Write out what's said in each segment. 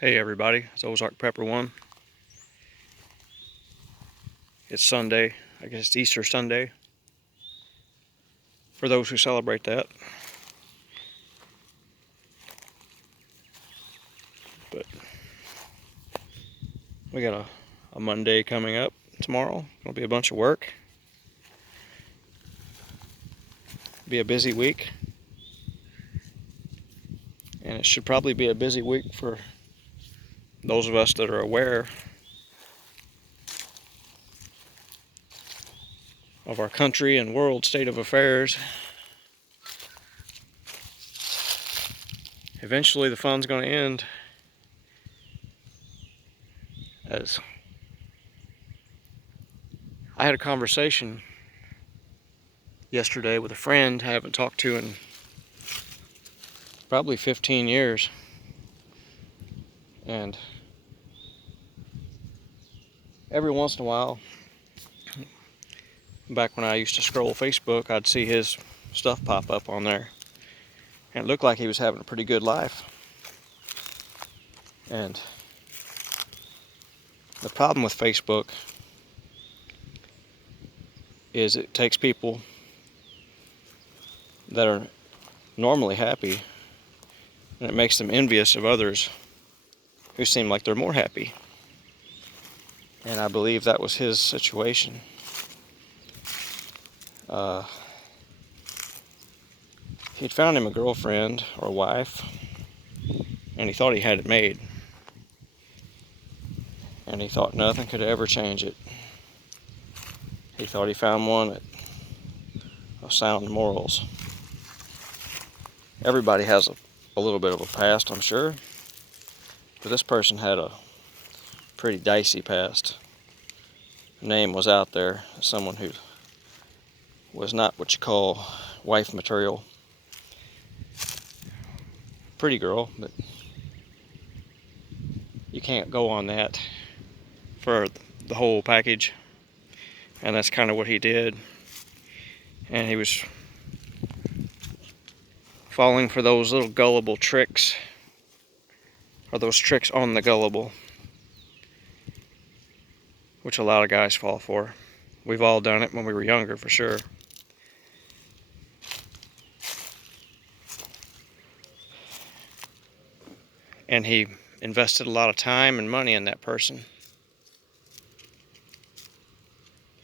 Hey everybody, it's Ozark Pepper One. It's Sunday, I guess it's Easter Sunday for those who celebrate that. But we got a Monday coming up tomorrow. It'll be a bunch of work. Be a busy week. And it should probably be a busy week for those of us that are aware of our country and world state of affairs. Eventually the fun's going to end, as I had a conversation yesterday with a friend I haven't talked to in probably 15 years. And every once in a while, back when I used to scroll Facebook, I'd see his stuff pop up on there. And it looked like he was having a pretty good life. And the problem with Facebook is it takes people that are normally happy and it makes them envious of others who seem like they're more happy. And I believe that was his situation. He'd found him a girlfriend or wife, and he thought he had it made. And he thought nothing could ever change it. He thought he found one of sound morals. Everybody has a little bit of a past, I'm sure. But this person had a pretty dicey past. Name was out there as someone who was not what you call wife material. Pretty girl, but you can't go on that for the whole package. And that's kind of what he did. And he was falling for those little gullible tricks, or those tricks on the gullible, which a lot of guys fall for. We've all done it when we were younger, for sure. And he invested a lot of time and money in that person.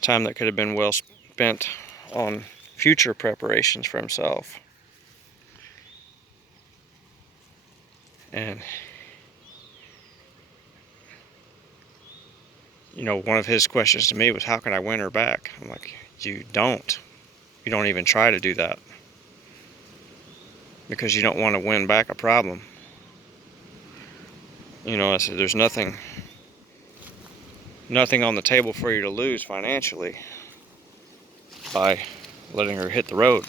Time that could have been well spent on future preparations for himself. And one of his questions to me was, how can I win her back? I'm like, you don't. You don't even try to do that. Because you don't want to win back a problem. I said, there's nothing on the table for you to lose financially by letting her hit the road.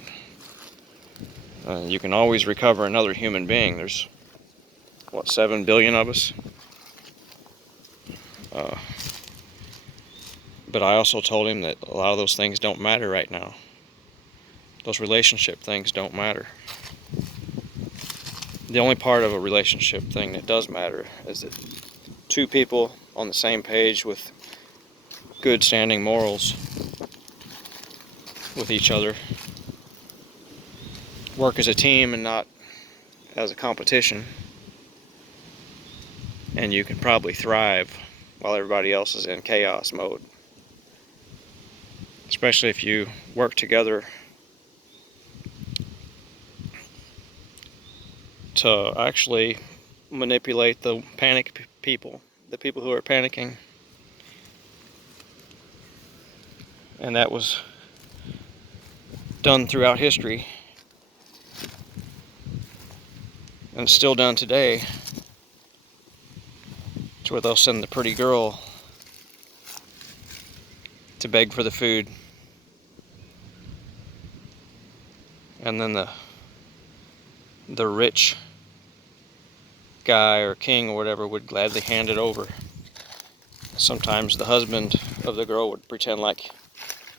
You can always recover another human being. There's, 7 billion of us? But I also told him that a lot of those things don't matter right now. Those relationship things don't matter. The only part of a relationship thing that does matter is that two people on the same page with good standing morals with each other work as a team and not as a competition. And you can probably thrive while everybody else is in chaos mode. Especially if you work together to actually manipulate the panic people, the people who are panicking. And that was done throughout history, and it's still done today. It's where they'll send the pretty girl to beg for the food, and then the rich guy or king or whatever would gladly hand it over. Sometimes the husband of the girl would pretend like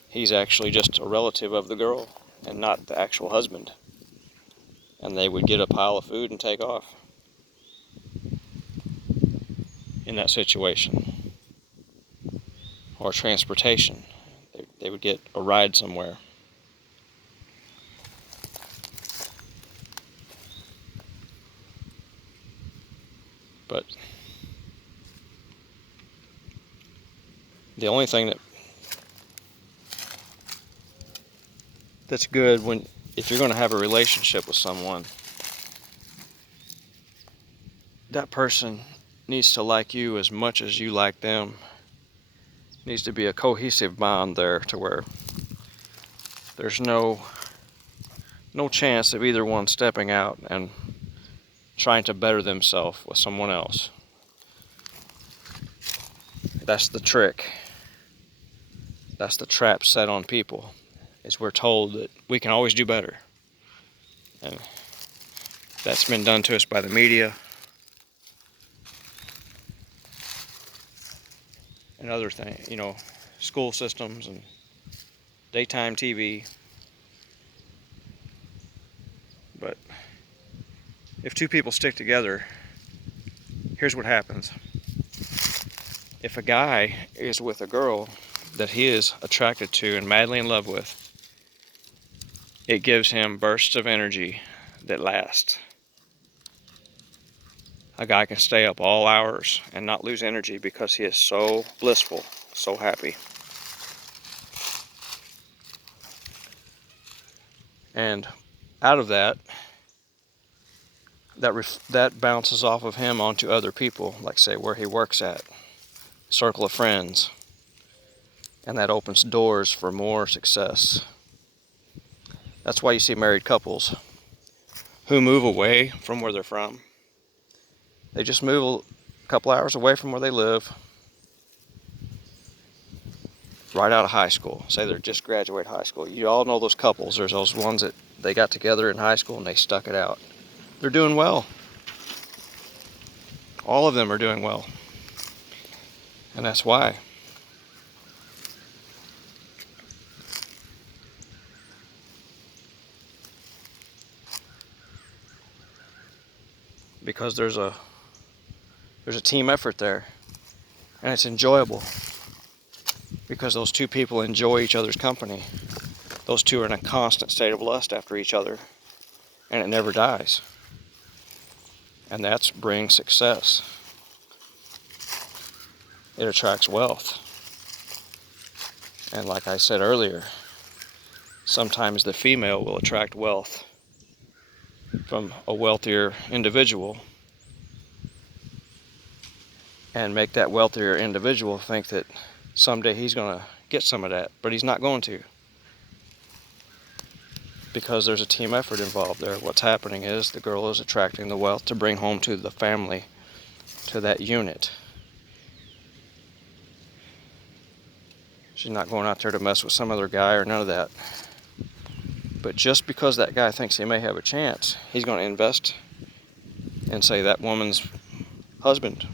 he's actually just a relative of the girl and not the actual husband, and they would get a pile of food and take off. in that situation, or transportation. They would get a ride somewhere. But the only thing that's good if you're going to have a relationship with someone, that person needs to like you as much as you like them. Needs to be a cohesive bond there, to where there's no chance of either one stepping out and trying to better themselves with someone else. That's the trick. That's the trap set on people, is we're told that we can always do better. And that's been done to us by the media and other things, school systems and daytime TV. But if two people stick together, here's what happens. If a guy is with a girl that he is attracted to and madly in love with, it gives him bursts of energy that last. A guy can stay up all hours and not lose energy because he is so blissful, so happy. And out of that bounces off of him onto other people, like say where he works at, circle of friends, and that opens doors for more success. That's why you see married couples who move away from where they're from. They just move a couple hours away from where they live, right out of high school. Say they're just graduated high school. You all know those couples. There's those ones that they got together in high school and they stuck it out. They're doing well. All of them are doing well. And that's why. Because there's a team effort there, and it's enjoyable because those two people enjoy each other's company. Those two are in a constant state of lust after each other, and it never dies. And that's brings success. It attracts wealth. And like I said earlier, sometimes the female will attract wealth from a wealthier individual and make that wealthier individual think that someday he's going to get some of that, but he's not going to, because there's a team effort involved there. What's happening is the girl is attracting the wealth to bring home to the family, to that unit. She's not going out there to mess with some other guy or none of that. But just because that guy thinks he may have a chance, he's going to invest in, say, that woman's husband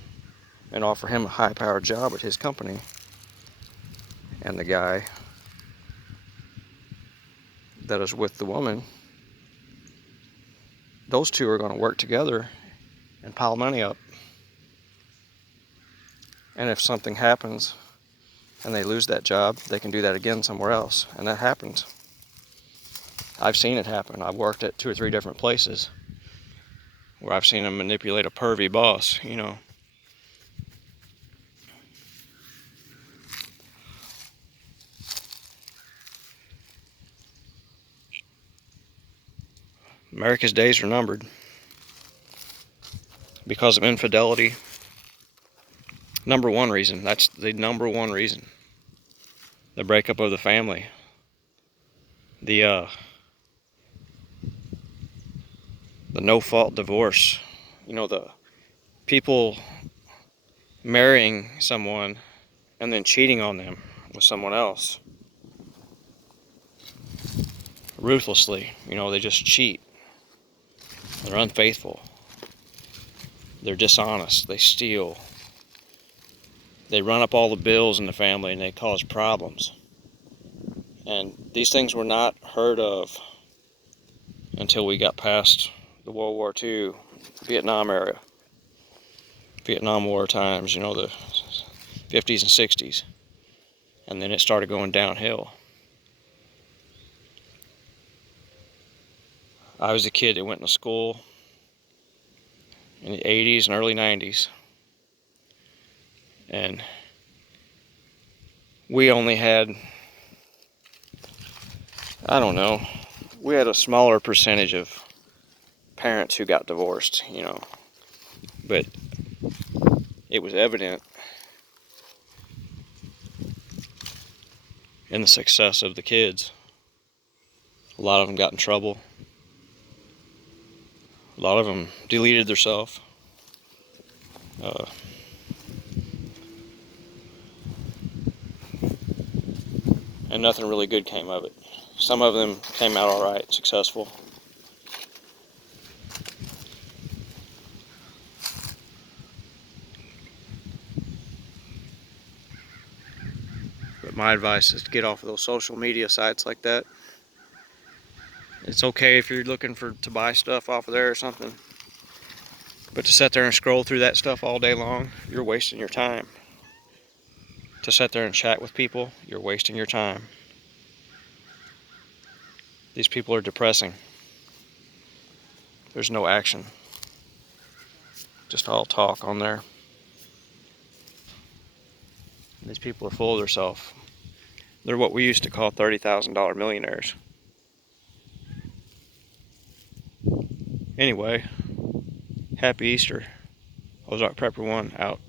and offer him a high-powered job at his company. And the guy that is with the woman, those two are going to work together and pile money up. And if something happens and they lose that job, they can do that again somewhere else. And that happens. I've seen it happen. I've worked at 2 or 3 different places where I've seen them manipulate a pervy boss, America's days are numbered because of infidelity. Number one reason. That's the number one reason. The breakup of the family. The no-fault divorce. The people marrying someone and then cheating on them with someone else. Ruthlessly. They just cheat. They're unfaithful. They're dishonest. They steal. They run up all the bills in the family and they cause problems. And these things were not heard of until we got past the World War II, Vietnam era. Vietnam War times, the 50s and 60s. And then it started going downhill. I was a kid that went to school in the 80s and early 90s. And we only had, I don't know, we had a smaller percentage of parents who got divorced, but it was evident in the success of the kids. A lot of them got in trouble. A lot of them deleted themselves. And nothing really good came of it. Some of them came out all right, successful. But my advice is to get off of those social media sites like that. It's okay if you're looking to buy stuff off of there or something. But to sit there and scroll through that stuff all day long, you're wasting your time. To sit there and chat with people, you're wasting your time. These people are depressing. There's no action. Just all talk on there. These people are full of themselves. They're what we used to call $30,000 millionaires. Anyway, happy Easter. Ozark Prepper 1 out.